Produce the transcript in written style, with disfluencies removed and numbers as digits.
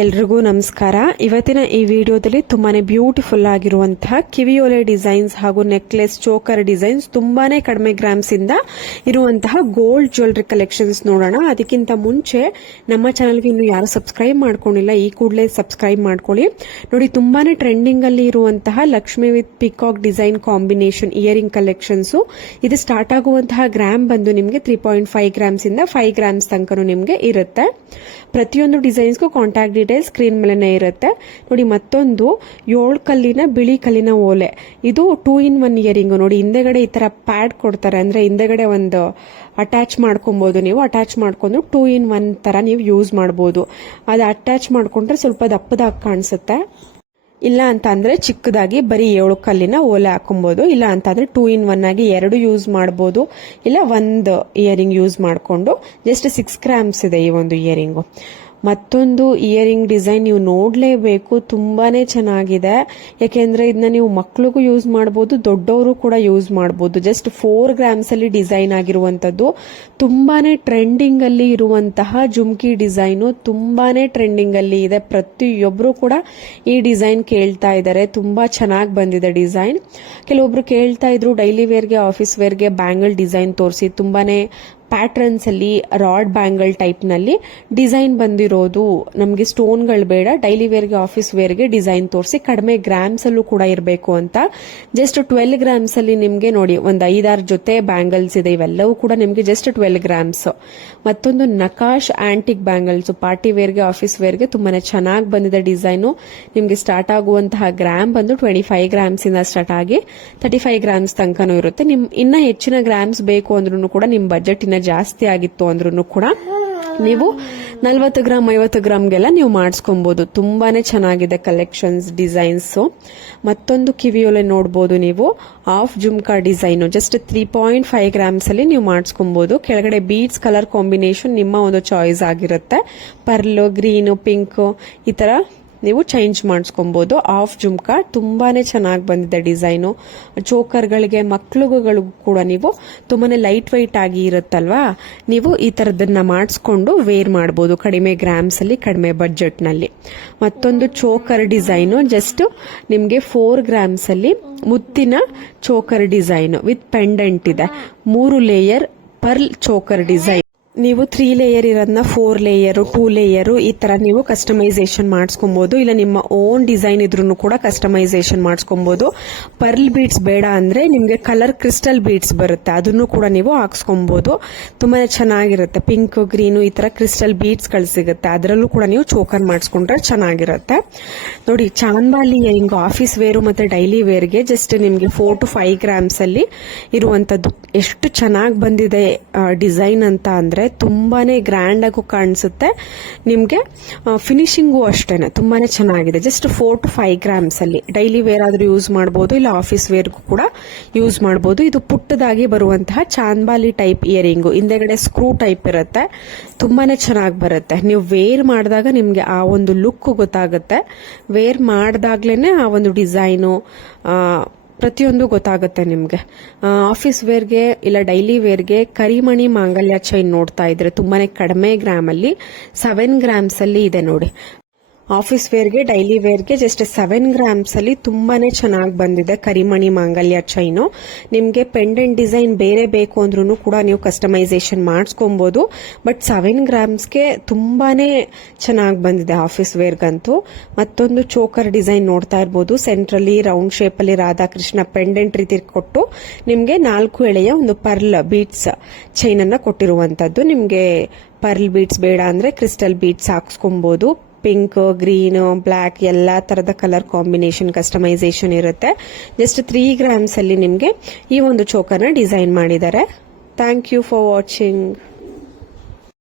ಎಲ್ರಿಗೂ ನಮಸ್ಕಾರ. ಇವತ್ತಿನ ಈ ವಿಡಿಯೋದಲ್ಲಿ ತುಂಬಾನೇ ಬ್ಯೂಟಿಫುಲ್ ಆಗಿರುವಂತಹ ಕಿವಿಯೋಲೆ ಡಿಸೈನ್ಸ್ ಹಾಗೂ ನೆಕ್ಲೆಸ್ ಚೋಕರ್ ಡಿಸೈನ್ಸ್ ತುಂಬಾನೇ ಕಡಿಮೆ ಗ್ರಾಮ್ಸ್ ಇಂದ ಇರುವಂತಹ ಗೋಲ್ಡ್ ಜ್ಯುವೆಲರಿ ಕಲೆಕ್ಷನ್ಸ್ ನೋಡೋಣ. ಅದಕ್ಕಿಂತ ಮುಂಚೆ ನಮ್ಮ ಚಾನೆಲ್ಗೆ ಇನ್ನು ಯಾರು ಸಬ್ಸ್ಕ್ರೈಬ್ ಮಾಡ್ಕೊಂಡಿಲ್ಲ ಈ ಕೂಡಲೇ ಸಬ್ಸ್ಕ್ರೈಬ್ ಮಾಡ್ಕೊಳ್ಳಿ. ನೋಡಿ, ತುಂಬಾನೇ ಟ್ರೆಂಡಿಂಗ್ ಅಲ್ಲಿ ಇರುವಂತಹ Lakshmi with peacock design combination earring collections. ಇದು ಸ್ಟಾರ್ಟ್ ಆಗುವಂತಹ ಗ್ರಾಮ್ ಬಂದು ನಿಮಗೆ 3.5 ಗ್ರಾಮ್ಸ್ ಇಂದ 5 ಗ್ರಾಮ್ಸ್ ತನಕ ನಿಮಗೆ ಇರುತ್ತೆ. ಪ್ರತಿಯೊಂದು ಡಿಸೈನ್ಸ್ಗೂ ಕಾಂಟ್ಯಾಕ್ಟ್ ಡೀಟೇಲ್ಸ್ ಸ್ಕ್ರೀನ್ ಮೇಲೆನೇ ಇರುತ್ತೆ. ನೋಡಿ, ಮತ್ತೊಂದು 7 ಕಲ್ಲಿನ ಬಿಳಿ ಕಲ್ಲಿನ ಓಲೆ. ಇದು 2-in-1 ಇಯರಿಂಗ್. ನೋಡಿ, ಹಿಂದೆಗಡೆ ಈ ತರ ಪ್ಯಾಡ್ ಕೊಡ್ತಾರೆ, ಅಂದ್ರೆ ಹಿಂದೆಗಡೆ ಒಂದು ಅಟ್ಯಾಚ್ ಮಾಡ್ಕೊಬಹುದು. ನೀವು ಅಟ್ಯಾಚ್ ಮಾಡ್ಕೊಂಡು 2-in-1 ತರ ನೀವು ಯೂಸ್ ಮಾಡಬಹುದು. ಅದು ಅಟ್ಯಾಚ್ ಮಾಡ್ಕೊಂಡ್ರೆ ಸ್ವಲ್ಪ ದಪ್ಪದಾಗಿ ಕಾಣಿಸುತ್ತೆ. ಇಲ್ಲ ಅಂತ ಅಂದ್ರೆ ಚಿಕ್ಕದಾಗಿ ಬರೀ 7 ಕಲ್ಲಿನ ಓಲೆ ಹಾಕೊಬಹುದು. ಇಲ್ಲ ಅಂತ ಅಂದ್ರೆ 2-in-1 ಆಗಿ 2 ಯೂಸ್ ಮಾಡಬಹುದು. ಇಲ್ಲ 1 ಇಯರಿಂಗ್ ಯೂಸ್ ಮಾಡಿಕೊಂಡು ಜಸ್ಟ್ 6 ಗ್ರಾಮ್ಸ್ ಇದೆ ಈ ಒಂದು ಇಯರಿಂಗು. ಮತ್ತೊಂದು ಇಯರಿಂಗ್ ಡಿಸೈನ್ ನೀವು ನೋಡ್ಲೇಬೇಕು, ತುಂಬಾನೇ ಚೆನ್ನಾಗಿದೆ. ಯಾಕೆಂದ್ರೆ ಇದನ್ನ ನೀವು ಮಕ್ಳಿಗೂ ಯೂಸ್ ಮಾಡಬಹುದು, ದೊಡ್ಡವರು ಕೂಡ ಯೂಸ್ ಮಾಡಬಹುದು. ಜಸ್ಟ್ 4 ಗ್ರಾಮ್ಸ್ ಅಲ್ಲಿ ಡಿಸೈನ್ ಆಗಿರುವಂತದ್ದು. ತುಂಬಾನೇ ಟ್ರೆಂಡಿಂಗ್ ಅಲ್ಲಿ ಇರುವಂತಹ ಜುಮ್ಕಿ ಡಿಸೈನು ತುಂಬಾನೇ ಟ್ರೆಂಡಿಂಗ್ ಅಲ್ಲಿ ಇದೆ. ಪ್ರತಿಯೊಬ್ರು ಕೂಡ ಈ ಡಿಸೈನ್ ಕೇಳ್ತಾ ಇದ್ದಾರೆ. ತುಂಬಾ ಚೆನ್ನಾಗಿ ಬಂದಿದೆ ಡಿಸೈನ್. ಕೆಲವೊಬ್ರು ಕೇಳ್ತಾ ಇದ್ರು ಡೈಲಿ ವೇರ್ಗೆ ಆಫೀಸ್ ವೇರ್ಗೆ ಬ್ಯಾಂಗಲ್ ಡಿಸೈನ್ ತೋರಿಸಿ. ತುಂಬಾನೇ ಪ್ಯಾಟ್ರನ್ಸ್ ಅಲ್ಲಿ ರಾಡ್ ಬ್ಯಾಂಗಲ್ ಟೈಪ್ ನಲ್ಲಿ ಡಿಸೈನ್ ಬಂದಿರೋದು, ನಮಗೆ ಸ್ಟೋನ್ಗಳು ಬೇಡ, ಡೈಲಿ ವೇರ್ಗೆ ಆಫೀಸ್ ವೇರ್ಗೆ ಡಿಸೈನ್ ತೋರಿಸಿ, ಕಡಿಮೆ ಗ್ರಾಮ್ಸ್ ಅಲ್ಲೂ ಕೂಡ ಇರಬೇಕು ಅಂತ. ಜಸ್ಟ್ 12 ಗ್ರಾಮ್ಸ್ ಅಲ್ಲಿ ನಿಮ್ಗೆ ನೋಡಿ ಒಂದು 5-6 ಜೊತೆ ಬ್ಯಾಂಗಲ್ಸ್ ಇದೆ. ಇವೆಲ್ಲವೂ ಕೂಡ ನಿಮ್ಗೆ ಜಸ್ಟ್ 12 ಗ್ರಾಮ್ಸ್. ಮತ್ತೊಂದು ನಕಾಶ್ ಆಂಟಿಕ್ ಬ್ಯಾಂಗಲ್ಸ್ ಪಾರ್ಟಿ ವೇರ್ಗೆ ಆಫೀಸ್ ವೇರ್ಗೆ ತುಂಬಾನೇ ಚೆನ್ನಾಗಿ ಬಂದಿದೆ ಡಿಸೈನು. ನಿಮ್ಗೆ ಸ್ಟಾರ್ಟ್ ಆಗುವಂತಹ ಗ್ರಾಮ್ ಬಂದು 25 ಗ್ರಾಮ್ಸ್ ಇಂದ ಸ್ಟಾರ್ಟ್ ಆಗಿ 35 ಗ್ರಾಮ್ಸ್ ತನಕನೂ ಇರುತ್ತೆ. ಇನ್ನ ಹೆಚ್ಚಿನ ಗ್ರಾಮ್ಸ್ ಬೇಕು ಅಂದ್ರೂ ಕೂಡ ನಿಮ್ ಬಜೆಟ್ ಇನ್ನ ಜಾಸ್ತಿ ಆಗಿತ್ತು ಅಂದ್ರೂ ಕೂಡ ನೀವು 40 ಗ್ರಾಮ್ 50 ಗ್ರಾಮ್ಗೆಲ್ಲ ನೀವು ಮಾಡಿಸ್ಕೊಬಹುದು. ತುಂಬಾನೇ ಚೆನ್ನಾಗಿದೆ ಕಲೆಕ್ಷನ್ಸ್ ಡಿಸೈನ್ಸ್. ಮತ್ತೊಂದು ಕಿವಿಯೋಲೆ ನೋಡಬಹುದು ನೀವು, of jhumka design just 3.5 grams ಅಲ್ಲಿ ನೀವು ಮಾಡಿಸ್ಕೊಬಹುದು. ಕೆಳಗಡೆ ಬೀಡ್ಸ್ ಕಲರ್ ಕಾಂಬಿನೇಷನ್ ನಿಮ್ಮ ಒಂದು ಚಾಯ್ಸ್ ಆಗಿರುತ್ತೆ. ಪರ್ಲ್, ಗ್ರೀನ್, ಪಿಂಕ್ ಈ ತರ ನೀವು ಚೇಂಜ್ ಮಾಡಿಸ್ಕೊಬಹುದು. ಆಫ್ ಜುಮ್ಕಾ ತುಂಬಾನೇ ಚೆನ್ನಾಗಿ ಬಂದಿದೆ ಡಿಸೈನು. ಚೋಕರ್ಗಳಿಗೆ ಮಕ್ಳುಗಳಿಗೂ ಕೂಡ ನೀವು ತುಂಬಾನೇ ಲೈಟ್ ವೈಟ್ ಆಗಿ ಇರುತ್ತಲ್ವಾ, ನೀವು ಈ ತರದನ್ನ ಮಾಡಿಸ್ಕೊಂಡು ವೇರ್ ಮಾಡಬಹುದು ಕಡಿಮೆ ಗ್ರಾಮ್ಸ್ ಅಲ್ಲಿ, ಕಡಿಮೆ ಬಜೆಟ್ ನಲ್ಲಿ. ಮತ್ತೊಂದು ಚೋಕರ್ ಡಿಸೈನು ಜಸ್ಟ್ ನಿಮ್ಗೆ 4 ಗ್ರಾಮ್ಸ್ ಅಲ್ಲಿ ಮುತ್ತಿನ ಚೋಕರ್ ಡಿಸೈನ್ ವಿತ್ ಪೆಂಡೆಂಟ್ ಇದೆ. 3 ಲೇಯರ್ ಪರ್ಲ್ ಚೋಕರ್ ಡಿಸೈನ್. ನೀವು 3 ಲೇಯರ್ ಇರೋದನ್ನ 4 ಲೇಯರ್ 2 ಲೇಯರ್ ಈ ತರ ನೀವು ಕಸ್ಟಮೈಸೇಷನ್ ಮಾಡಿಸ್ಕೊಬಹುದು. ಇಲ್ಲ ನಿಮ್ಮ ಓನ್ ಡಿಸೈನ್ ಇದ್ರೂ ಕೂಡ ಕಸ್ಟಮೈಸೇಷನ್ ಮಾಡಿಸ್ಕೊಬಹುದು. ಪರ್ಲ್ ಬೀಡ್ಸ್ ಬೇಡ ಅಂದ್ರೆ ನಿಮ್ಗೆ ಕಲರ್ ಕ್ರಿಸ್ಟಲ್ ಬೀಡ್ಸ್ ಬರುತ್ತೆ, ಅದನ್ನು ಕೂಡ ನೀವು ಹಾಕ್ಸ್ಕೊಬಹುದು. ತುಂಬಾನೇ ಚೆನ್ನಾಗಿರುತ್ತೆ. ಪಿಂಕ್, ಗ್ರೀನು ಈ ತರ ಕ್ರಿಸ್ಟಲ್ ಬೀಡ್ಸ್ ಗಳು ಸಿಗುತ್ತೆ, ಅದರಲ್ಲೂ ಕೂಡ ನೀವು ಚೋಕರ್ ಮಾಡಿಸ್ಕೊಂಡ್ರೆ ಚೆನ್ನಾಗಿರುತ್ತೆ. ನೋಡಿ, ಚಾಂದಾಲಿ ಹಿಂಗ್ ಆಫೀಸ್ ವೇರು ಮತ್ತೆ ಡೈಲಿ ವೇರ್ಗೆ ಜಸ್ಟ್ ನಿಮ್ಗೆ 4 to 5 ಗ್ರಾಮ್ಸ್ ಅಲ್ಲಿ ಇರುವಂತದ್ದು. ಎಷ್ಟು ಚೆನ್ನಾಗಿ ಬಂದಿದೆ ಡಿಸೈನ್ ಅಂತ ಅಂದ್ರೆ ತುಂಬಾನೇ ಗ್ರ್ಯಾಂಡ್ ಆಗು ಕಾಣಿಸುತ್ತೆ. ನಿಮ್ಗೆ ಫಿನಿಶಿಂಗು ಅಷ್ಟೇನೆ ತುಂಬಾನೇ ಚೆನ್ನಾಗಿದೆ. ಜಸ್ಟ್ 4 to 5 ಗ್ರಾಮ್ಸ್ ಅಲ್ಲಿ ಡೈಲಿ ವೇರ್ ಆದ್ರೂ ಯೂಸ್ ಮಾಡಬಹುದು, ಇಲ್ಲ ಆಫೀಸ್ ವೇರ್ಗೂ ಕೂಡ ಯೂಸ್ ಮಾಡಬಹುದು. ಇದು ಪುಟ್ಟದಾಗಿ ಬರುವಂತಹ ಚಾಂದ್ಬಾಲಿ ಟೈಪ್ ಇಯರಿಂಗ್, ಹಿಂದೆಗಡೆ ಸ್ಕ್ರೂ ಟೈಪ್ ಇರುತ್ತೆ. ತುಂಬಾನೇ ಚೆನ್ನಾಗಿ ಬರುತ್ತೆ. ನೀವು ವೇರ್ ಮಾಡಿದಾಗ ನಿಮ್ಗೆ ಆ ಒಂದು ಲುಕ್ ಗೊತ್ತಾಗುತ್ತೆ. ವೇರ್ ಮಾಡಿದಾಗ್ಲೇನೆ ಆ ಒಂದು ಡಿಸೈನು ಪ್ರತಿಯೊಂದು ಗೊತ್ತಾಗುತ್ತೆ ನಿಮ್ಗೆ. ಆಫೀಸ್ ವೇರ್ಗೆ ಇಲ್ಲ ಡೈಲಿ ವೇರ್ಗೆ ಕರಿಮಣಿ ಮಾಂಗಲ್ಯ ಚೈನ್ ನೋಡ್ತಾ ಇದ್ರೆ ತುಂಬಾನೇ ಕಡಿಮೆ ಗ್ರಾಮ್ ಅಲ್ಲಿ 7 ಗ್ರಾಮ್ಸ್ ಅಲ್ಲಿ ಇದೆ ನೋಡಿ. ಆಫೀಸ್ ವೇರ್ಗೆ ಡೈಲಿ ವೇರ್ಗೆ ಜಸ್ಟ್ 7 ಗ್ರಾಮ್ಸ್ ಅಲ್ಲಿ ತುಂಬಾನೇ ಚೆನ್ನಾಗಿ ಬಂದಿದೆ ಕರಿಮಣಿ ಮಾಂಗಲ್ಯ ಚೈನು. ನಿಮ್ಗೆ ಪೆಂಡೆಂಟ್ ಡಿಸೈನ್ ಬೇರೆ ಬೇಕು ಅಂದ್ರೂ ಕೂಡ ನೀವು ಕಸ್ಟಮೈಸೇಷನ್ ಮಾಡಿಸ್ಕೊಬಹುದು. ಬಟ್ 7 ಗ್ರಾಮ್ಸ್ಗೆ ತುಂಬಾನೇ ಚೆನ್ನಾಗಿ ಬಂದಿದೆ ಆಫೀಸ್ ವೇರ್ಗಂತೂ. ಮತ್ತೊಂದು ಚೋಕರ್ ಡಿಸೈನ್ ನೋಡ್ತಾ ಇರಬಹುದು. ಸೆಂಟ್ರಲ್ಲಿ ರೌಂಡ್ ಶೇಪ್ ಅಲ್ಲಿ ರಾಧಾಕೃಷ್ಣ ಪೆಂಡೆಂಟ್ ರೀತಿ ಕೊಟ್ಟು ನಿಮ್ಗೆ 4 ಎಳೆಯ ಒಂದು ಪರ್ಲ್ ಬೀಡ್ಸ್ ಚೈನ್ ಅನ್ನ ಕೊಟ್ಟಿರುವಂತದ್ದು. ನಿಮ್ಗೆ ಪರ್ಲ್ ಬೀಡ್ಸ್ ಬೇಡ ಅಂದ್ರೆ ಕ್ರಿಸ್ಟಲ್ ಬೀಡ್ಸ್ ಹಾಕ್ಸ್ಕೊಬಹುದು. ಪಿಂಕ್, ಗ್ರೀನ್, ಬ್ಲಾಕ್ ಎಲ್ಲಾ ತರದ ಕಲರ್ ಕಾಂಬಿನೇಷನ್ ಕಸ್ಟಮೈಸೇಷನ್ ಇರುತ್ತೆ. ಜಸ್ಟ್ 3 ಗ್ರಾಮ್ಸ್ ಅಲ್ಲಿ ನಿಮ್ಗೆ ಈ ಒಂದು ಚೋಕರ್ನ ಡಿಸೈನ್ ಮಾಡಿದ್ದಾರೆ. Thank you for watching.